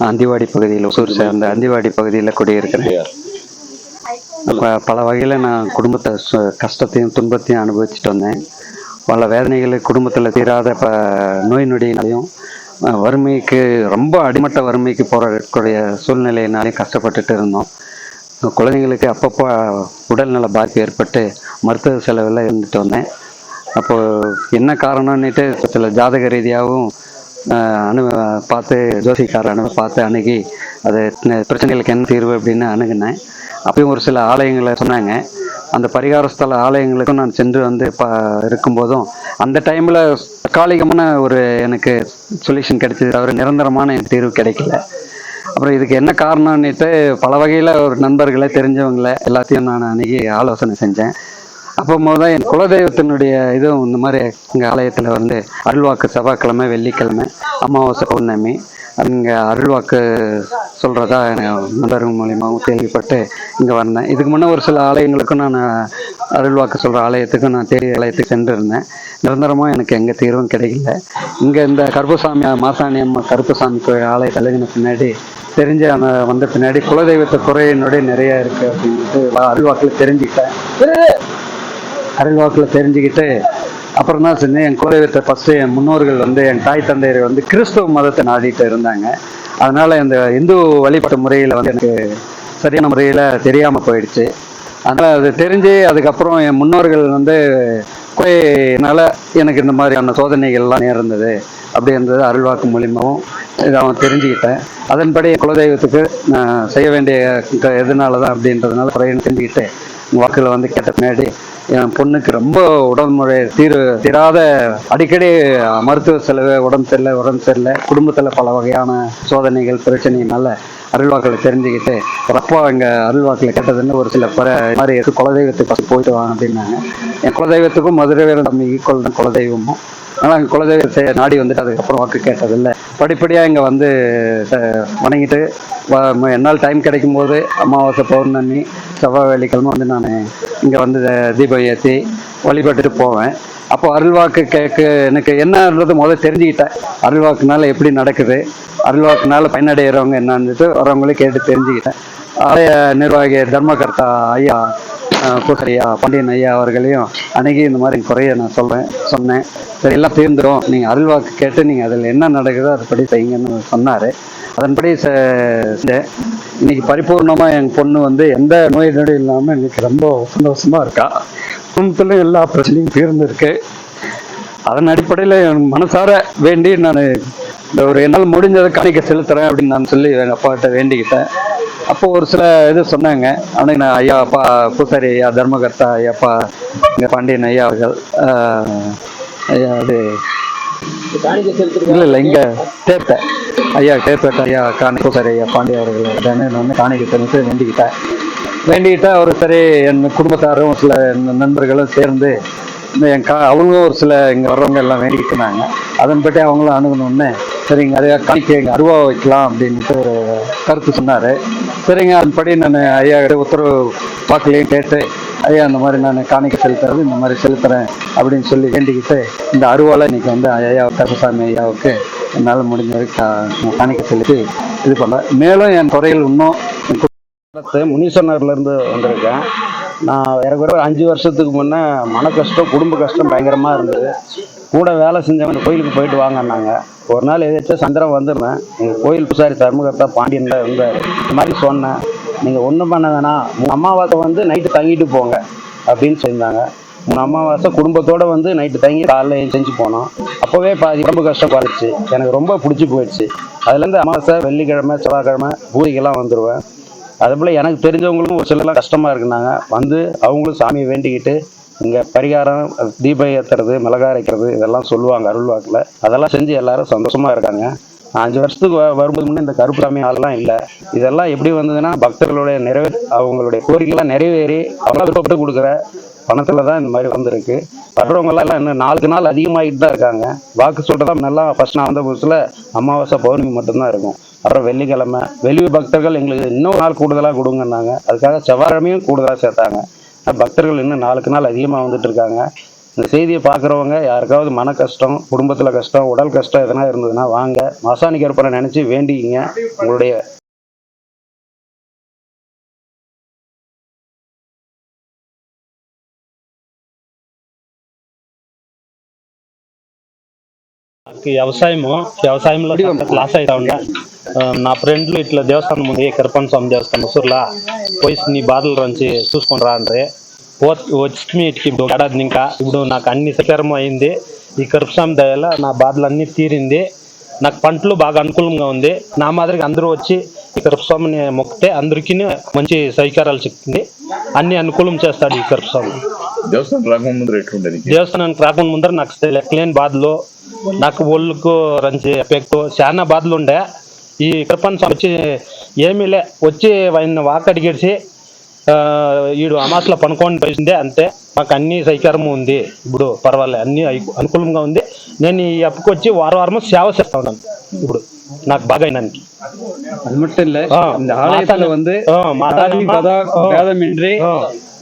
அந்திவாடி பகுதியில் ஒசூர் சேர்ந்த அந்திவாடி பகுதியில் குடியிருக்கிறேன். பல வகையில் நான் குடும்பத்தை சு- கஷ்டத்தையும் துன்பத்தையும் அனுபவிச்சுட்டு வந்தேன். பல வேதனைகள் குடும்பத்தில் தீராத ப நோய் நொடியினாலையும் வறுமைக்கு ரொம்ப அடிமட்ட வறுமைக்கு போகக்கூடிய சூழ்நிலையினாலையும் கஷ்டப்பட்டுட்டு இருந்தோம். குழந்தைங்களுக்கு அப்பப்போ உடல்நல பாதிப்பு ஏற்பட்டு மருத்துவ செலவில் இருந்துட்டு வந்தேன். அப்போது என்ன காரணம்னுட்டு சில ஜாதக ரீதியாகவும் அனு பார்த்து ஜோசிக்கார அனு பார்த்து அணுகி அது பிரச்சனைகளுக்கு என்ன தீர்வு அப்படின்னு அணுகுனேன். அப்பயும் ஒரு சில ஆலயங்களை சொன்னாங்க. அந்த பரிகாரஸ்தல ஆலயங்களுக்கும் நான் சென்று வந்து ப இருக்கும்போதும் அந்த டைமில் தற்காலிகமான ஒரு எனக்கு சொல்யூஷன் கிடைச்சது. தவிர நிரந்தரமான எனக்கு தீர்வு கிடைக்கல. அப்புறம் இதுக்கு என்ன காரணம்னுட்டு பல வகையில் ஒரு நண்பர்களை தெரிஞ்சவங்களை எல்லாத்தையும் நான் அன்றைக்கி ஆலோசனை செஞ்சேன். அப்போ முதல் என் குலதெய்வத்தினுடைய இதுவும் இந்த மாதிரி எங்கள் ஆலயத்தில் வந்து அருள்வாக்கு செவ்வாய்க்கிழமை வெள்ளிக்கிழமை அமாவாசை பௌர்ணமி. இங்கே அருள்வாக்கு சொல்கிறதா நண்பர்கள் மூலியமாகவும் கேள்விப்பட்டு இங்கே வந்தேன். இதுக்கு முன்னே ஒரு சில ஆலயங்களுக்கும் நான் அருள்வாக்கு சொல்கிற ஆலயத்துக்கும் நான் தேடி ஆலயத்துக்கு சென்றிருந்தேன். நிரந்தரமாக எனக்கு எங்கே தீர்வும் கிடைக்கல. இங்கே இந்த கருப்பசாமி மாசாணி அம்மா கருப்பசாமி கோயில் ஆலய தலைவின பின்னாடி தெரிஞ்ச அந்த வந்த பின்னாடி குலதெய்வத்தை குறையினுடைய நிறையா இருக்குது அப்படின்ட்டு அருள்வாக்கில் தெரிஞ்சுக்கிட்டேன். அருள்வாக்கில் தெரிஞ்சுக்கிட்டு அப்புறம் தான் செஞ்சேன். என் குலதெய்வத்தை ஃபஸ்ட்டு என் முன்னோர்கள் வந்து என் தாய் தந்தையர் வந்து கிறிஸ்துவ மதத்தை நாடிட்டு இருந்தாங்க. அதனால் இந்த இந்து வழிபாட்டு முறையில் வந்து எனக்கு சரியான முறையில் தெரியாமல் போயிடுச்சு. அதனால் அது தெரிஞ்சு அதுக்கப்புறம் என் முன்னோர்கள் வந்து குறையினால் எனக்கு இந்த மாதிரியான சோதனைகள்லாம் நேர்ந்தது. அப்படின்றது அருள்வாக்கு மூலியமாகவும் இதை அவன் தெரிஞ்சுக்கிட்டேன். அதன்படி குலதெய்வத்துக்கு நான் செய்ய வேண்டிய எதனால தான் அப்படின்றதுனால குறையின்னு தெரிஞ்சுக்கிட்டு வாக்கில் வந்து கேட்ட பின்னாடி என் பொண்ணுக்கு ரொம்ப உடல்முறை தீரு தீராத அடிக்கடி மருத்துவ செலவு உடம்பு சரியில்லை உடம்பு சரியில்லை. குடும்பத்தில் பல வகையான சோதனைகள் பிரச்சனைனால அருள்வாக்களை தெரிஞ்சுக்கிட்டு ஒரு அப்பா இங்கே அருள்வாக்கில் கேட்டதுன்னு ஒரு சில பிற இது மாதிரி குலதெய்வத்துக்கு போயிட்டு வாங்க அப்படின்னாங்க. என் குலதெய்வத்துக்கும் மதுரை வீரன் ஈக்குவல் தான் குலதெய்வமும். ஆனால் குலதெய்வ குலதெய்வத்தை நாடி வந்துட்டு அதுக்கப்புறம் வாக்கு கேட்டதில்லை. படிப்படியாக இங்கே வந்து வணங்கிட்டு என்னால் டைம் கிடைக்கும் போது அமாவாசை பௌர்ணமி செவ்வாய் வெள்ளிக்கிழமை வந்து நான் இங்கே வந்து தீபம் ஏற்றி வழிபட்டுட்டு போவேன். அப்போ அருள்வாக்கு கேட்க எனக்கு என்னன்றது முதல்ல தெரிஞ்சுக்கிட்டேன். அருள்வாக்குனால எப்படி நடக்குது அருள்வாக்குனால பயனடைகிறவங்க என்னன்னுட்டு வரவங்களே கேட்டு தெரிஞ்சுக்கிட்டேன். ஆலய நிர்வாகி தர்மகர்த்தா ஐயா கூட்டரையா ஐயா பாண்டியன் ஐயா அவர்களையும் அணுகி இந்த மாதிரி குறைய நான் சொல்கிறேன் சொன்னேன். சரி எல்லாம் தீர்ந்துடும் நீங்கள் அருள்வாக்கு கேட்டு நீங்கள் அதில் என்ன நடக்குதோ அதுபடி செய்யுங்கன்னு சொன்னார். அதன்படி செ- இன்னைக்கு பரிபூர்ணமாக எங்கள் பொண்ணு வந்து எந்த நோய் நொடி இல்லாமல் இன்னைக்கு ரொம்ப சந்தோஷமாக இருக்கா? குடும்பத்தில் எல்லா பிரச்சனையும் தீர்ந்துருக்கு. அதன் அடிப்படையில் என் மனசார வேண்டி நான் இந்த ஒரு என்னால் முடிஞ்சதை காணிக்க செலுத்துறேன் அப்படின்னு நான் சொல்லி எங்கள் அப்பாகிட்ட வேண்டிக்கிட்டேன். அப்போ ஒரு சில இது சொன்னாங்க. அவனுக்கு நான் ஐயா அப்பா பூசாரி ஐயா தர்மகர்த்தா ஐயாப்பா இங்கே பாண்டியன் ஐயா அவர்கள் ஐயா அது இல்லை இல்லை இங்கே தேர்த்த. ஐயா தேர்த்த ஐயா காணி பூசாரி ஐயா பாண்டிய அவர்கள் உடனே நான் காணிக்க வேண்டிக்கிட்டேன். வேண்டிக்கிட்டா அவர் சரி என் குடும்பத்தாரும் சில நண்பர்களும் சேர்ந்து என் கா அவங்களும் ஒரு சில இங்கே வர்றவங்க எல்லாம் வேண்டிக்கிட்டு இருந்தாங்க. அதன்படி அவங்களும் அணுகணுன்னே சரிங்க அதை காணிக்க எங்கள் அருவா வைக்கலாம் அப்படின்ட்டு ஒரு கருத்து சொன்னார். சரிங்க அதன்படி நான் ஐயா உத்தரவு பார்க்கலையும் கேட்டு ஐயா இந்த மாதிரி நான் காணிக்க செலுத்துறது இந்த மாதிரி செலுத்துறேன் அப்படின்னு சொல்லி வேண்டிக்கிட்டு இந்த அருவாலை இன்னைக்கு வந்து ஐயா கருப்பசாமி ஐயாவுக்கு என்னால் முடிஞ்ச வரைக்கும் காணிக்க செலுத்தி இது பண்ணேன் மேலும் என் துறையில் இன்னும் என் குடும்பத்து வந்திருக்கேன். நான் ஏறக்குறைய ஒரு அஞ்சு வருஷத்துக்கு முன்னே மன கஷ்டம் குடும்ப கஷ்டம் பயங்கரமாக இருந்தது. கூட வேலை செஞ்சவங்க கோயிலுக்கு போயிட்டு வாங்கன்னாங்க. ஒரு நாள் எதாச்சும் சந்திரம் வந்துடுவேன் எங்கள் கோயில் பூசாரி பாண்டியன் பாண்டியனில் இருந்தார். இந்த மாதிரி சொன்னேன். நீங்கள் ஒன்றும் பண்ண வேணாம். உங்கள் அம்மாவாசை வந்து நைட்டு தங்கிட்டு போங்க அப்படின்னு சொல்லியிருந்தாங்க. உங்கள் அம்மாவாசை குடும்பத்தோடு வந்து நைட்டு தங்கி காலைல செஞ்சு போனோம். அப்போவே பாதி ரொம்ப கஷ்டம் குறைச்சி எனக்கு ரொம்ப பிடிச்சி போயிடுச்சு. அதுலேருந்து அமாவாசை வெள்ளிக்கிழமை செவ்வாய்க்கிழமை பூரிக்கெல்லாம் வந்துடுவேன் அதுபோல் எனக்கு தெரிஞ்சவங்களுக்கும் ஒரு சிலர்லாம் கஷ்டமாக இருக்குனாங்க வந்து அவங்களும் சாமியை வேண்டிக்கிட்டு இங்கே பரிகாரம் தீபம் ஏற்றுறது மிளகா அரைக்கிறது இதெல்லாம் சொல்லுவாங்க அருள்வாக்கில். அதெல்லாம் செஞ்சு எல்லாரும் சந்தோஷமாக இருக்காங்க. அஞ்சு வருஷத்துக்கு வ- வரும்போது முன்னே இந்த கருப்புசாமி ஆள்லாம் இல்லை. இதெல்லாம் எப்படி வந்ததுன்னா பக்தர்களுடைய நிறைவே அவங்களுடைய கோரிக்கைலாம் நிறைவேறி அவங்க விருப்பப்பட்டு கொடுக்குற பணத்தில் தான் இந்த மாதிரி வந்திருக்கு. வர்றவங்களெல்லாம் இன்னும் நாளுக்கு நாள் அதிகமாகிட்டு தான் இருக்காங்க. வாக்கு சொல்கிறதா நல்லா ஃபர்ஸ்ட் நான் வந்த புதுசில் அமாவாசை பௌர்ணமி மட்டும்தான் இருக்கும். அப்புறம் வெள்ளிக்கிழமை வெளியூர் பக்தர்கள் எங்களுக்கு இன்னும் நாள் கூடுதலாக கொடுங்கன்னாங்க. அதுக்காக செவ்வாய்க்கிழமையும் கூடுதலாக சேர்த்தாங்க. பக்தர்கள் இன்னும் நாளுக்கு நாள் அதிகமாக வந்துட்டு இருக்காங்க. இந்த செய்தியை பார்க்குறவங்க யாருக்காவது மன கஷ்டம் குடும்பத்தில் கஷ்டம் உடல் கஷ்டம் எதனா இருந்ததுன்னா வாங்க. மசாணி கருப்பனை நினச்சி வேண்டிக்கிங்க. உங்களுடைய నాకు వ్యవసాయము వ్యవసాయంలో లాస్ అవుతా ఉండే. నా ఫ్రెండ్లు ఇట్లా దేవస్థానం ఉంది కరపన్ స్వామి దేవస్థానం ముసూర్లా పోయి నీ బాధలు రంచి చూసుకొని రా అంటే వచ్చి ఇటుకి ఇప్పుడు ఏడాది ఇంకా. ఇప్పుడు నాకు అన్ని సకరం అయింది. ఈ కరుపస్వామి దయల నా బాధలు అన్ని తీరింది. నాకు పంటలు బాగా అనుకూలంగా ఉంది. నా మాదిరిగా అందరూ వచ్చి ఈ కరుపస్వామిని మొక్కితే అందరికీ మంచి సౌకర్యాలు చిక్కింది అన్ని అనుకూలం చేస్తాడు ఈ కరుపస్వామి దేవస్థానం రాకముందు ఎట్లుండే నీకు దేవస్థానానికి రాకుండా ముందర నాకు లెక్కలేని బాధలు. నాకు ఒళ్ళుకు రంచి ఎఫెక్ట్ చాలా బాధలు ఉండే. ఈ ప్రపంచం వచ్చి ఏమీ లే వచ్చి ఆయన వాకడిగేసి ఈడు అమాసలో పనుకోండి పోయిందే అంతే. మాకు అన్ని సౌకర్యం ఉంది. ఇప్పుడు పర్వాలేదు అన్ని అనుకూలంగా ఉంది. నేను ఈ అప్పుకొచ్చి వారం వారం సేవ చేస్తా ఉన్నాను. ఇప్పుడు నాకు బాగా అయినానికి அது மட்டும் இல்ல ஆ. இந்த ஆலயத்துல மாதாள- வந்து ஆ, மாதாள- ஜாதி, மத ஆ. பேதமின்றி ஆ.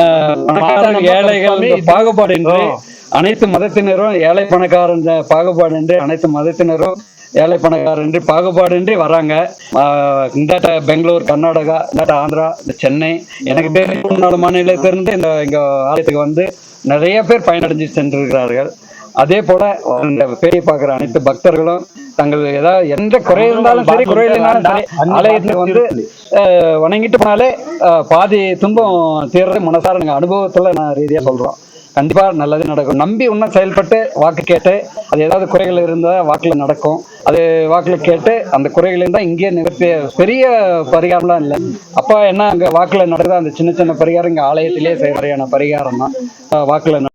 ஆஹ், பணக்காரர் மாதாள ஏழைகள் சுவாமி என்ற பாகுபாடின்றி ஆ. அனைத்து மதத்தினரும் ஏழை பணக்காரன் பாகுபாடின்றி அனைத்து மதத்தினரும் ஏழை பணக்காரன்றி பாகுபாடின்றி வராங்க ஆஹ், இந்தாட்ட பெங்களூர் கர்நாடகா இந்தாட்ட ஆந்திரா இந்த சென்னை எனக்கு தெரியும் நாலு மாநிலத்திலிருந்து இந்த இங்க ஆலயத்துக்கு வந்து நிறைய பேர் பயனடைஞ்சு சென்றிருக்கிறார்கள் அதே போல இந்த பேரை பார்க்குற அனைத்து பக்தர்களும் தங்கள் ஏதாவது எந்த குறை இருந்தாலும் சரி குறை இல்லைனாலும் சரி ஆலயத்துக்கு வந்து வணங்கிட்டு போனாலே பாதி துன்பம் தீர்றது மனசார நாங்கள் அனுபவத்தில் நான் ரீதியாக சொல்கிறோம் கண்டிப்பாக நல்லது நடக்கும். நம்பி இன்னும் செயல்பட்டு வாக்கு கேட்டு அது ஏதாவது குறைகள் இருந்தால் வாக்கில் நடக்கும். அது வாக்கில் கேட்டு அந்த குறைகள் இருந்தால் இங்கேயே நிவர்த்தி பெரிய பரிகாரம்லாம் இல்லை. அப்போ என்ன அங்கே வாக்கில் நடக்குதோ? அந்த சின்ன சின்ன பரிகாரம் இங்கே ஆலயத்திலே செய்கிற பரிகாரம் தான் வாக்கில்